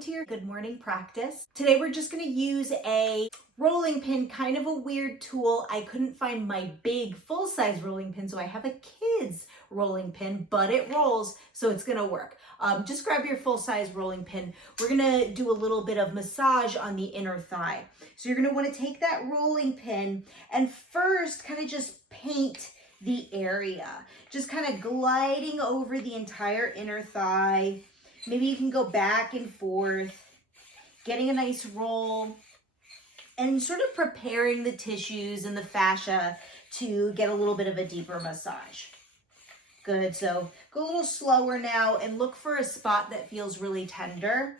to your good morning practice. Today we're just going to use a rolling pin, kind of a weird tool. I couldn't find my big full-size rolling pin, so I have a kid's rolling pin, but it rolls, so it's going to work. Just grab your full-size rolling pin. We're going to do a little bit of massage on the inner thigh. So you're going to want to take that rolling pin and first kind of just paint the area, just kind of gliding over the entire inner thigh. Maybe you can go back and forth, getting a nice roll, and sort of preparing the tissues and the fascia to get a little bit of a deeper massage. Good, so go a little slower now and look for a spot that feels really tender.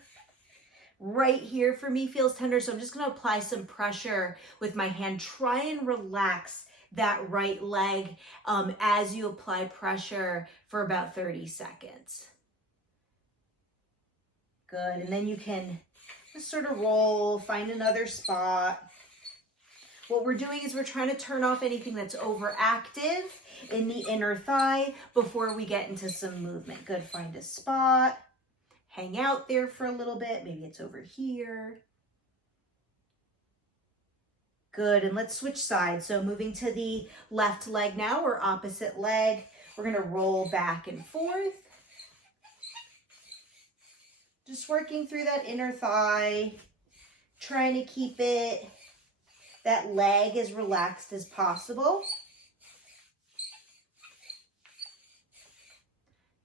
Right here for me feels tender, so I'm just gonna apply some pressure with my hand. Try and relax that right leg as you apply pressure for about 30 seconds. Good, and then you can just sort of roll, find another spot. What we're doing is we're trying to turn off anything that's overactive in the inner thigh before we get into some movement. Good, find a spot, hang out there for a little bit. Maybe it's over here. Good, and let's switch sides. So moving to the left leg now, or opposite leg. We're gonna roll back and forth. Just working through that inner thigh, trying to keep that leg as relaxed as possible.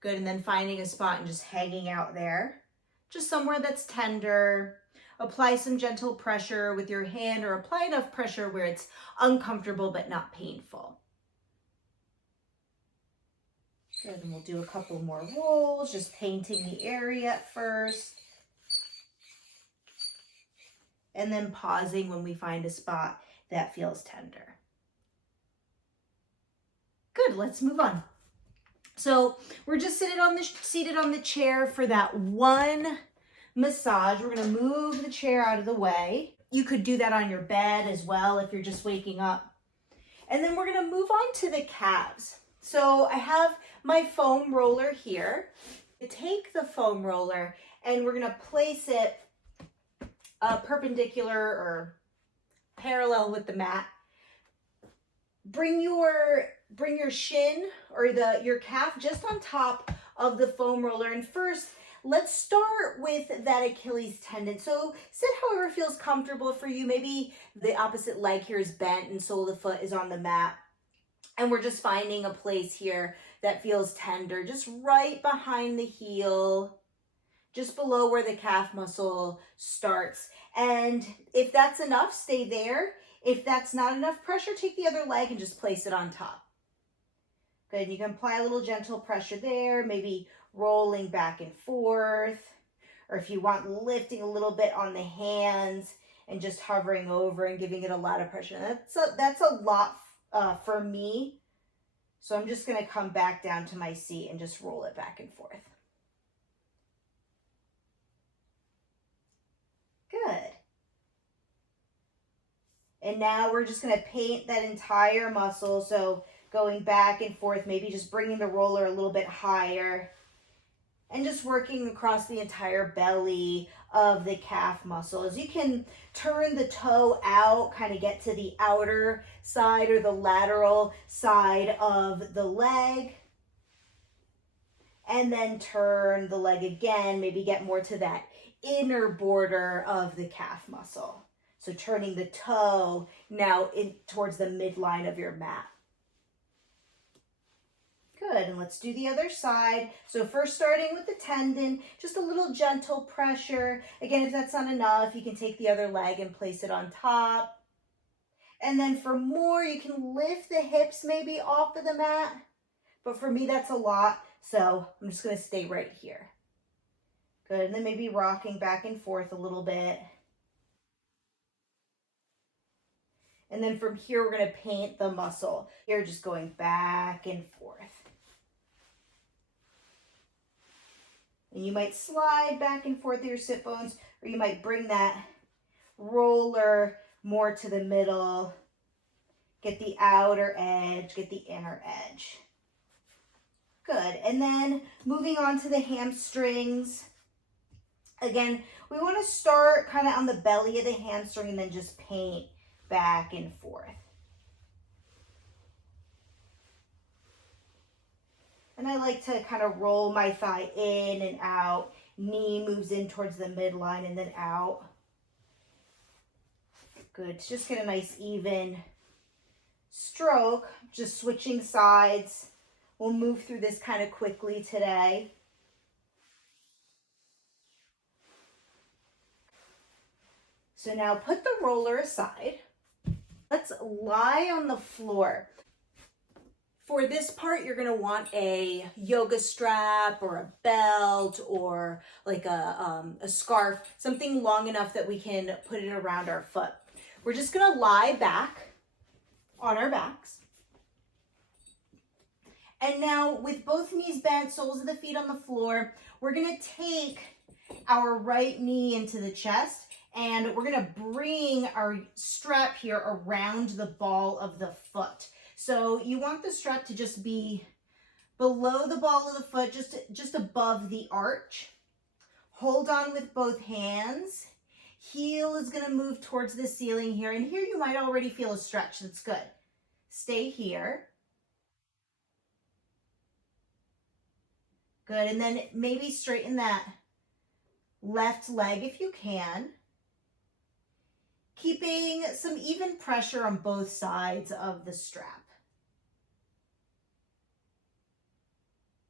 Good, and then finding a spot and just hanging out there. Just somewhere that's tender. Apply some gentle pressure with your hand, or apply enough pressure where it's uncomfortable but not painful. Good, and we'll do a couple more rolls, just painting the area at first. And then pausing when we find a spot that feels tender. Good, let's move on. So we're just seated on the chair for that one massage. We're gonna move the chair out of the way. You could do that on your bed as well if you're just waking up. And then we're gonna move on to the calves. So I have my foam roller here. Take the foam roller and we're gonna place it perpendicular or parallel with the mat. Bring your shin or your calf just on top of the foam roller. And first, let's start with that Achilles tendon. So sit however feels comfortable for you. Maybe the opposite leg here is bent and sole of the foot is on the mat. And we're just finding a place here that feels tender, just right behind the heel, just below where the calf muscle starts. And if that's enough, stay there. If that's not enough pressure, take the other leg and just place it on top. Good, you can apply a little gentle pressure there, maybe rolling back and forth, or if you want, lifting a little bit on the hands and just hovering over and giving it a lot of pressure. That's a lot for me. So I'm just gonna come back down to my seat and just roll it back and forth. Good. And now we're just gonna paint that entire muscle. So going back and forth, maybe just bringing the roller a little bit higher and just working across the entire belly of the calf muscles. You can turn the toe out, kind of get to the outer side or the lateral side of the leg. And then turn the leg again, maybe get more to that inner border of the calf muscle. So turning the toe now towards the midline of your mat. Good, and let's do the other side. So first starting with the tendon, just a little gentle pressure. Again, if that's not enough, you can take the other leg and place it on top. And then for more, you can lift the hips maybe off of the mat. But for me, that's a lot, so I'm just gonna stay right here. Good, and then maybe rocking back and forth a little bit. And then from here, we're gonna paint the muscle. Here, just going back and forth. And you might slide back and forth your sit bones, or you might bring that roller more to the middle. Get the outer edge, get the inner edge. Good, and then moving on to the hamstrings. Again, we want to start kind of on the belly of the hamstring and then just paint back and forth. And I like to kind of roll my thigh in and out. Knee moves in towards the midline and then out. Good. Just get a nice even stroke. Just switching sides. We'll move through this kind of quickly today. So now put the roller aside. Let's lie on the floor. For this part, you're going to want a yoga strap or a belt or like a scarf, something long enough that we can put it around our foot. We're just going to lie back on our backs. And now with both knees bent, soles of the feet on the floor, we're going to take our right knee into the chest and we're going to bring our strap here around the ball of the foot. So you want the strap to just be below the ball of the foot, just above the arch. Hold on with both hands. Heel is going to move towards the ceiling here. And here you might already feel a stretch. That's good. Stay here. Good. And then maybe straighten that left leg if you can. Keeping some even pressure on both sides of the strap.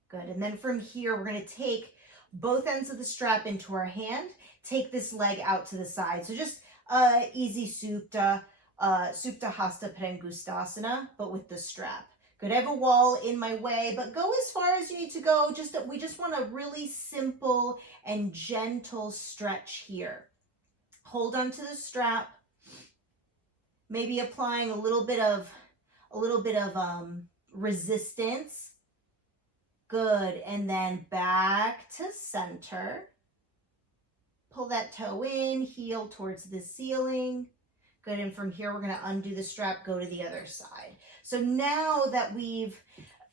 Good. And then from here, we're going to take both ends of the strap into our hand. Take this leg out to the side. So just easy supta hasta prengustasana, but with the strap. Good. I have a wall in my way, but go as far as you need to go. We just want a really simple and gentle stretch here. Hold on to the strap. Maybe applying a little bit of resistance. Good. And then back to center. Pull that toe in, heel towards the ceiling. Good. And from here, we're going to undo the strap, go to the other side. So now that we've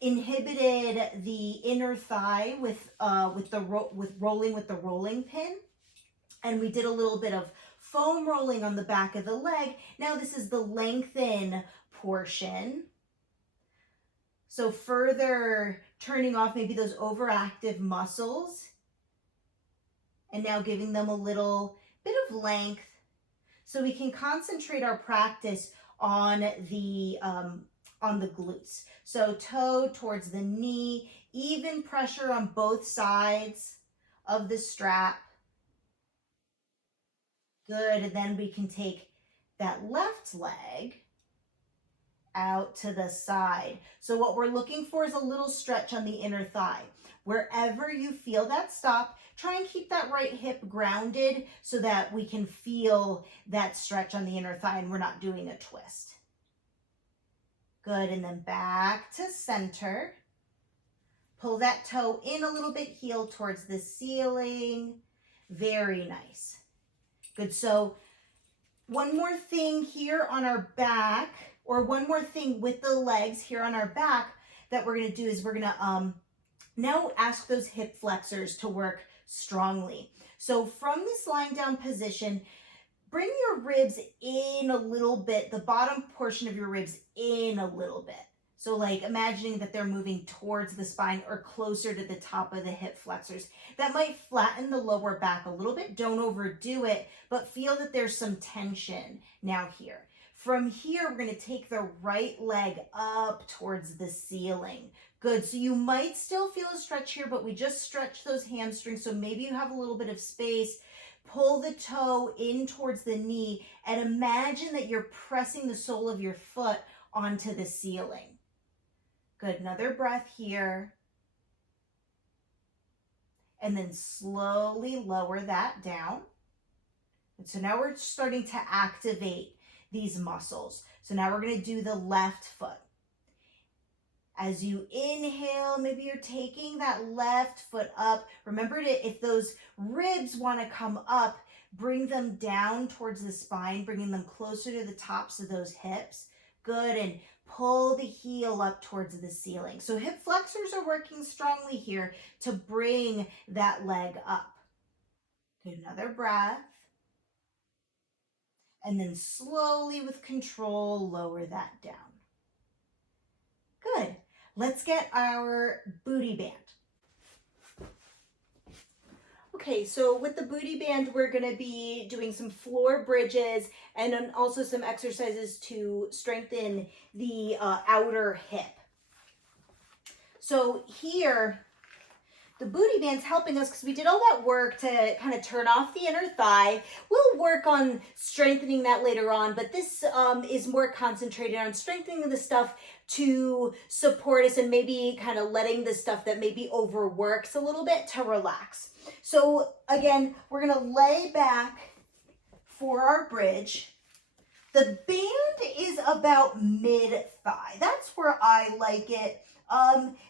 inhibited the inner thigh with rolling with the rolling pin, and we did a little bit of foam rolling on the back of the leg, now this is the lengthen portion. So further turning off maybe those overactive muscles and now giving them a little bit of length so we can concentrate our practice on the glutes. So toe towards the knee, even pressure on both sides of the strap. Good. And then we can take that left leg out to the side. So what we're looking for is a little stretch on the inner thigh. Wherever you feel that stop, try and keep that right hip grounded so that we can feel that stretch on the inner thigh and we're not doing a twist. Good. And then back to center. Pull that toe in a little bit, heel towards the ceiling. Very nice. Good. So one more thing here on our back, or one more thing with the legs here on our back that we're going to do is we're going to now ask those hip flexors to work strongly. So from this lying down position, bring your ribs in a little bit, the bottom portion of your ribs in a little bit. So like imagining that they're moving towards the spine or closer to the top of the hip flexors. That might flatten the lower back a little bit. Don't overdo it, but feel that there's some tension now here. From here, we're going to take the right leg up towards the ceiling. Good. So you might still feel a stretch here, but we just stretched those hamstrings. So maybe you have a little bit of space. Pull the toe in towards the knee and imagine that you're pressing the sole of your foot onto the ceiling. Good. Another breath here. And then slowly lower that down. And so now we're starting to activate these muscles. So now we're going to do the left foot. As you inhale, maybe you're taking that left foot up. Remember to, if those ribs want to come up, bring them down towards the spine, bringing them closer to the tops of those hips. Good. And pull the heel up towards the ceiling. So hip flexors are working strongly here to bring that leg up. Good, another breath. And then slowly with control, lower that down. Good. Let's get our booty band. Okay, so with the booty band, we're going to be doing some floor bridges and then also some exercises to strengthen the outer hip. So here, the booty band's helping us because we did all that work to kind of turn off the inner thigh. We'll work on strengthening that later on, but this is more concentrated on strengthening the stuff to support us and maybe kind of letting the stuff that maybe overworks a little bit to relax. So again, we're going to lay back for our bridge. The band is about mid-thigh. That's where I like it.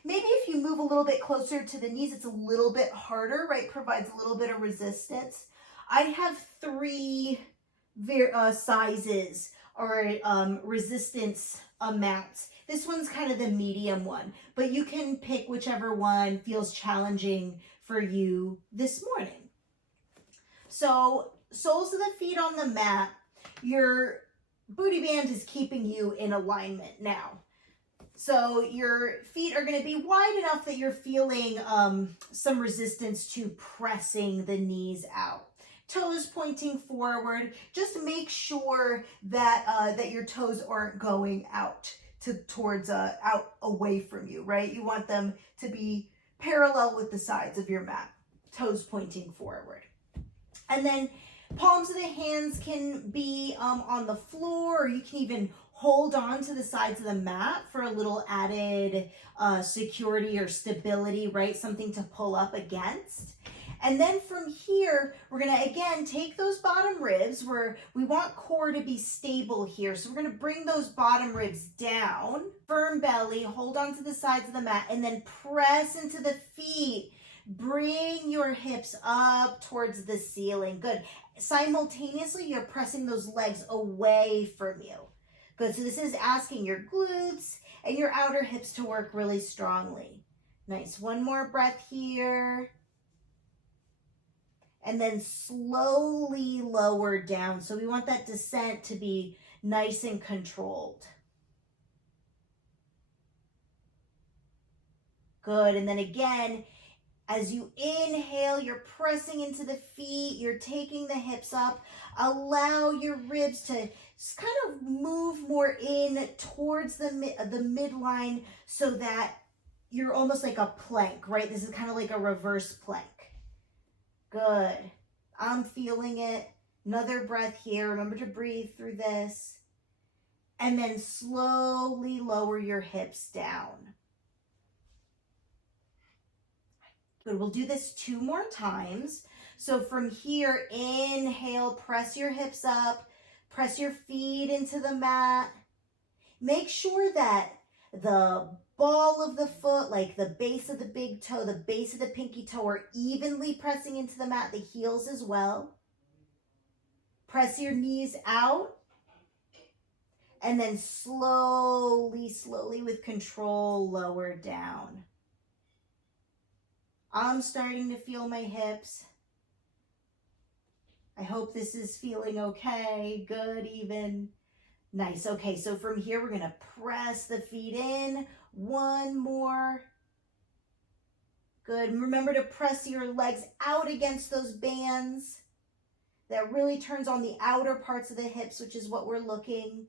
Maybe if you move a little bit closer to the knees, it's a little bit harder, right? Provides a little bit of resistance. I have three sizes or resistance amounts. This one's kind of the medium one, but you can pick whichever one feels challenging for you this morning. So soles of the feet on the mat, your booty band is keeping you in alignment now. So your feet are going to be wide enough that you're feeling some resistance to pressing the knees out. Toes pointing forward. Just make sure that that your toes aren't going out towards out away from you, right? You want them to be parallel with the sides of your mat. Toes pointing forward. And then palms of the hands can be on the floor, or you can even hold on to the sides of the mat for a little added security or stability, right? Something to pull up against. And then from here, we're gonna, again, take those bottom ribs where we want core to be stable here. So we're gonna bring those bottom ribs down, firm belly, hold on to the sides of the mat, and then press into the feet. Bring your hips up towards the ceiling. Good. Simultaneously, you're pressing those legs away from you. Good. So this is asking your glutes and your outer hips to work really strongly. Nice. One more breath here. And then slowly lower down. So we want that descent to be nice and controlled. Good. And then again, as you inhale, you're pressing into the feet, you're taking the hips up. Allow your ribs to kind of move more in towards the midline so that you're almost like a plank, right? This is kind of like a reverse plank. Good. I'm feeling it. Another breath here. Remember to breathe through this. And then slowly lower your hips down. Good. We'll do this 2 more times. So from here, inhale, press your hips up, press your feet into the mat. Make sure that the ball of the foot, like the base of the big toe, the base of the pinky toe are evenly pressing into the mat, the heels as well. Press your knees out. And then slowly, slowly with control, lower down. I'm starting to feel my hips. I hope this is feeling okay. Good, even. Nice. Okay, so from here, we're going to press the feet in. One more. Good. And remember to press your legs out against those bands. That really turns on the outer parts of the hips, which is what we're looking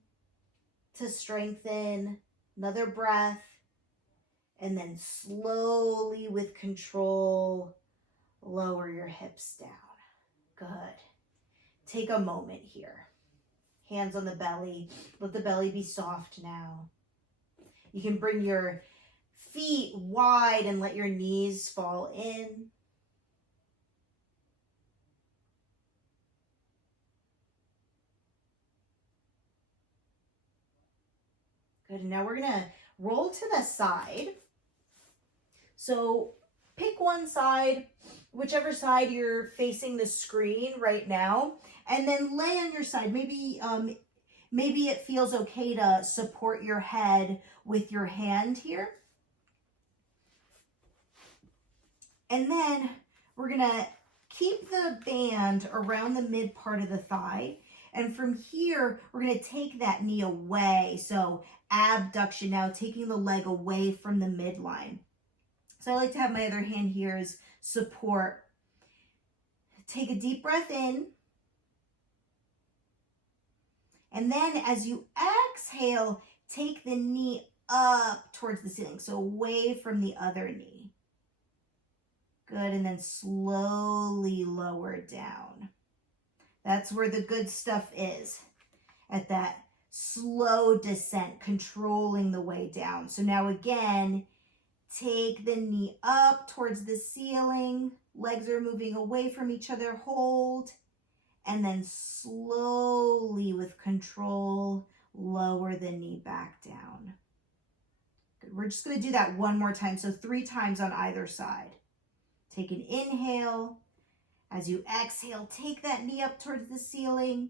to strengthen. Another breath. And then slowly with control, lower your hips down. Good. Take a moment here. Hands on the belly. Let the belly be soft now. You can bring your feet wide and let your knees fall in. Good. And now we're going to roll to the side. So pick one side, whichever side you're facing the screen right now, and then lay on your side. Maybe it feels okay to support your head with your hand here. And then we're going to keep the band around the mid part of the thigh. And from here, we're going to take that knee away. So abduction now, taking the leg away from the midline. So I like to have my other hand here as support. Take a deep breath in. And then as you exhale, take the knee up towards the ceiling, so away from the other knee. Good, and then slowly lower down. That's where the good stuff is, at that slow descent, controlling the way down. So now again, take the knee up towards the ceiling. Legs are moving away from each other. Hold. And then slowly, with control, lower the knee back down. Good. We're just going to do that one more time. So 3 times on either side. Take an inhale. As you exhale, take that knee up towards the ceiling.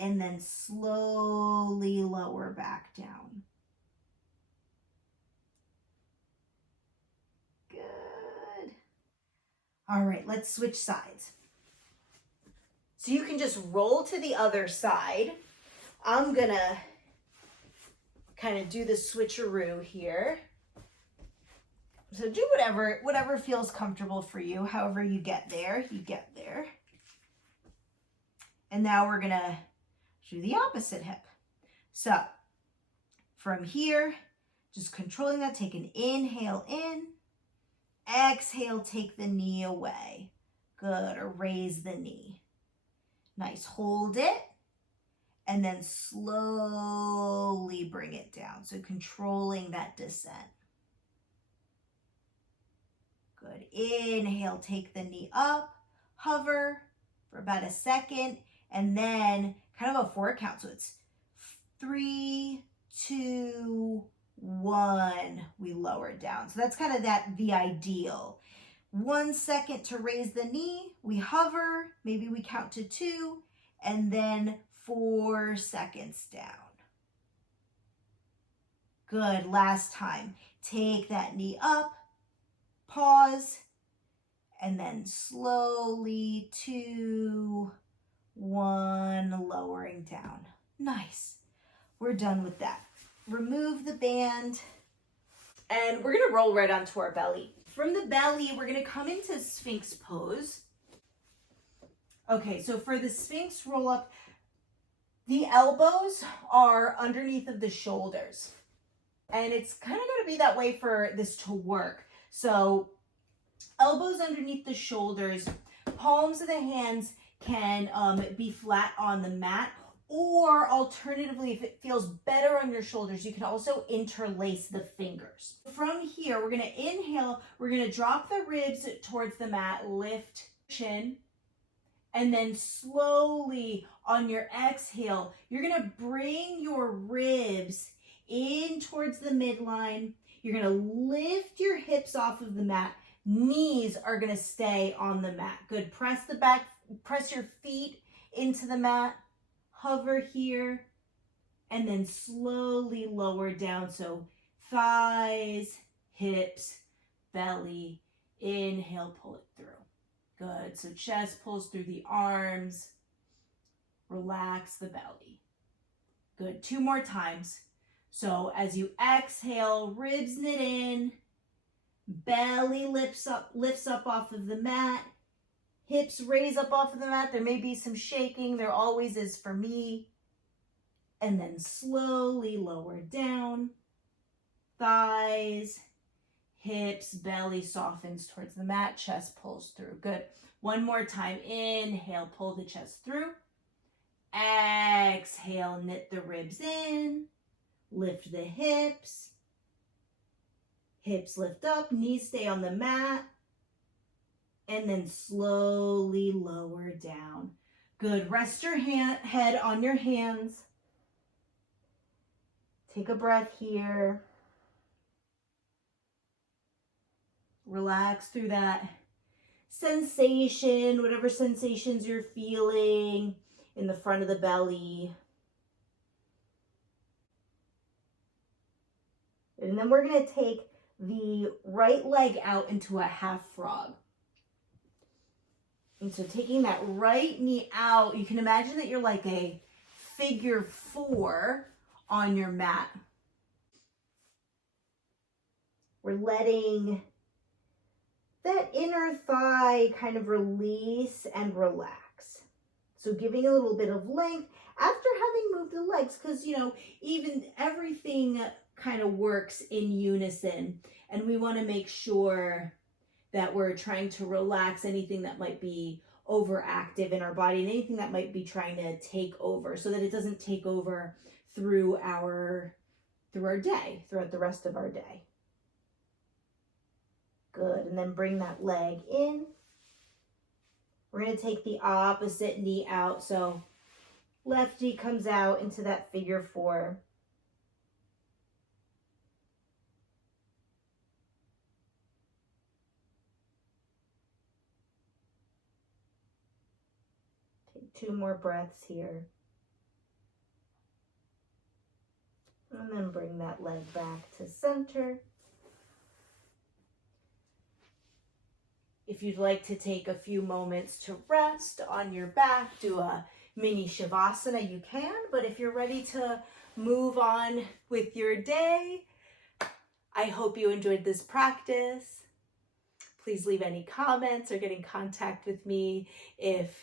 And then slowly lower back down. Good. All right, let's switch sides. So you can just roll to the other side. I'm gonna kind of do the switcheroo here. So do whatever feels comfortable for you. However you get there, you get there. And now we're gonna do the opposite hip. So from here, just controlling that, take an inhale in. Exhale, take the knee away. Good, or raise the knee. Nice, hold it, and then slowly bring it down. So controlling that descent. Good, inhale, take the knee up, hover for about a second, and then kind of a 4 count. So it's 3, 2, 1, we lower it down. So that's kind of the ideal. 1 second to raise the knee, we hover, maybe we count to 2, and then 4 seconds down. Good, last time. Take that knee up, pause, and then slowly 2, 1, lowering down. Nice. We're done with that. Remove the band, and we're gonna roll right onto our belly. From the belly, we're gonna come into Sphinx pose. Okay, so for the Sphinx roll up, the elbows are underneath of the shoulders. And it's kind of gonna be that way for this to work. So elbows underneath the shoulders, palms of the hands can be flat on the mat, or alternatively, if it feels better on your shoulders, you can also interlace the fingers. From here, we're gonna inhale, we're gonna drop the ribs towards the mat, lift chin, and then slowly on your exhale, you're gonna bring your ribs in towards the midline. You're gonna lift your hips off of the mat. Knees are gonna stay on the mat. Good, press the back, press your feet into the mat. Hover here, and then slowly lower down. So thighs, hips, belly, inhale, pull it through. Good, so chest pulls through the arms, relax the belly. Good, 2 more times. So as you exhale, ribs knit in, belly lifts up off of the mat, hips raise up off of the mat. There may be some shaking. There always is for me. And then slowly lower down. Thighs, hips, belly softens towards the mat. Chest pulls through. Good. 1 more time. Inhale, pull the chest through. Exhale, knit the ribs in. Lift the hips. Hips lift up. Knees stay on the mat. And then slowly lower down. Good. Rest your head on your hands. Take a breath here. Relax through that sensation, whatever sensations you're feeling in the front of the belly. And then we're going to take the right leg out into a half frog. And so taking that right knee out, you can imagine that you're like a figure 4 on your mat. We're letting that inner thigh kind of release and relax. So giving a little bit of length after having moved the legs, because, you know, even everything kind of works in unison, and we want to make sure that we're trying to relax anything that might be overactive in our body and anything that might be trying to take over, so that it doesn't take over through our day, throughout the rest of our day. Good, and then bring that leg in. We're going to take the opposite knee out, so left knee comes out into that figure 4. Take 2 more breaths here. And then bring that leg back to center. If you'd like to take a few moments to rest on your back, do a mini Shavasana, you can. But if you're ready to move on with your day, I hope you enjoyed this practice. Please leave any comments or get in contact with me if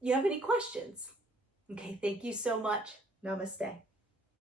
you have any questions. Okay, thank you so much. Namaste.